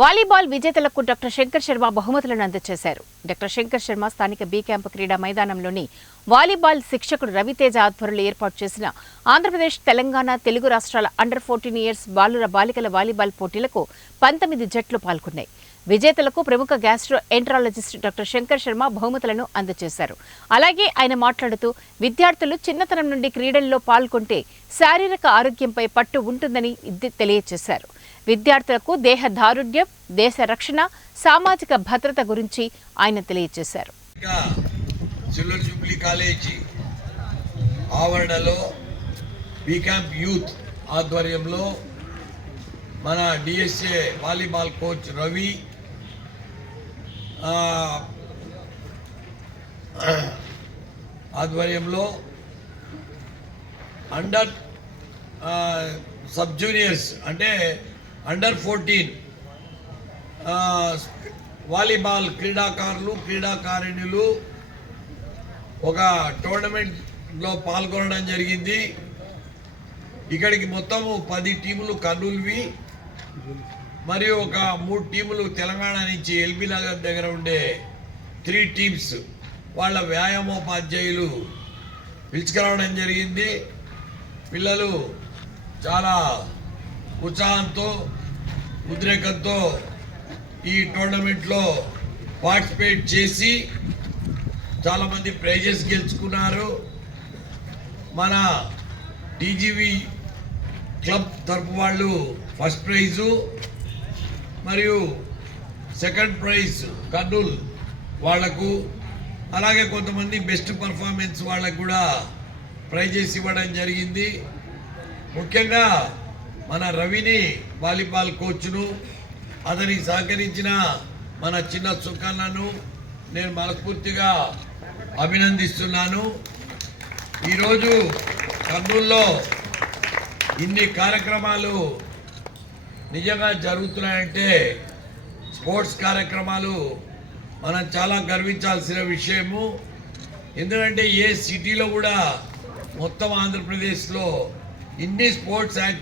Volleyball విజేతలకు doctor Shankar Sharma బహుమతులను అందజేశారు. డాక్టర్ శంకర్ శర్మ స్థానిక బి క్యాంపు క్రీడా మైదానంలోని వాలీబాల్ శిక్షకుడు రవితేజ ఆధ్వర్యంలో ఏర్పాటు చేసిన ఆంధ్రప్రదేశ్, తెలంగాణ, తెలుగు రాష్ట్రాల అండర్ 14 ఇయర్స్ బాలుర బాలికల వాలీబాల్ పోటీలకు 19 జట్లు పాల్గొన్నాయి. విజేతలకు ప్రముఖ gastroenterologist doctor Shankar Sharma బహుమతులను అందజేశారు. అలాగే ఆయన మాట్లాడుతూ విద్యార్థులు చిన్నతనం నుండి క్రీడల్లో పాల్గొంటే శారీరక ఆరోగ్యంపై పట్టు ఉంటుందని తెలియజేశారు. విద్యార్థులకు దేహ దారుఢ్యం, దేశ రక్షణ, సామాజిక భద్రత గురించి ఆయన తెలియజేశారు. సిల్వర్ జూబ్లీ కాలేజీ ఆవరణలో బి క్యాంప్ యూత్ ఆధ్వర్యంలో మన డిఎస్ఏ వాలీబాల్ కోచ్ రవి ఆధ్వర్యంలో అండర్ సబ్ జూనియర్స్ అంటే అండర్ 14 వాలీబాల్ క్రీడాకారులు, క్రీడాకారిణులు ఒక టోర్నమెంట్లో పాల్గొనడం జరిగింది. ఇక్కడికి మొత్తము 10 టీములు కర్నూలువి మరియు ఒక 3 టీములు తెలంగాణ నుంచి ఎల్బీ నగర్ దగ్గర ఉండే 3 టీమ్స్ వాళ్ళ వ్యాయామోపాధ్యాయులు పిలుచుకురావడం జరిగింది. పిల్లలు చాలా ఉత్సాహంతో, ఉద్రేకంతో ఈ టోర్నమెంట్లో పార్టిసిపేట్ చేసి చాలామంది ప్రైజెస్ గెలుచుకున్నారు. మన టీజీవీ క్లబ్ తరపు వాళ్ళు ఫస్ట్ ప్రైజు మరియు సెకండ్ ప్రైజ్ కర్నూల్ వాళ్లకు, అలాగే కొంతమంది బెస్ట్ పర్ఫార్మెన్స్ వాళ్ళకు కూడా ప్రైజెస్ ఇవ్వడం జరిగింది. ముఖ్యంగా మన రవిని వాలీబాల్ కోచ్ను, అతనికి సహకరించిన మన చిన్న సుకన్నను నేను మనస్ఫూర్తిగా అభినందిస్తున్నాను. ఈరోజు కర్నూలులో ఇన్ని కార్యక్రమాలు నిజంగా జరుగుతున్నాయంటే, స్పోర్ట్స్ కార్యక్రమాలు మనం చాలా గర్వించాల్సిన విషయము. ఎందుకంటే ఏ సిటీలో కూడా మొత్తం ఆంధ్రప్రదేశ్లో ఇన్ని స్పోర్ట్స్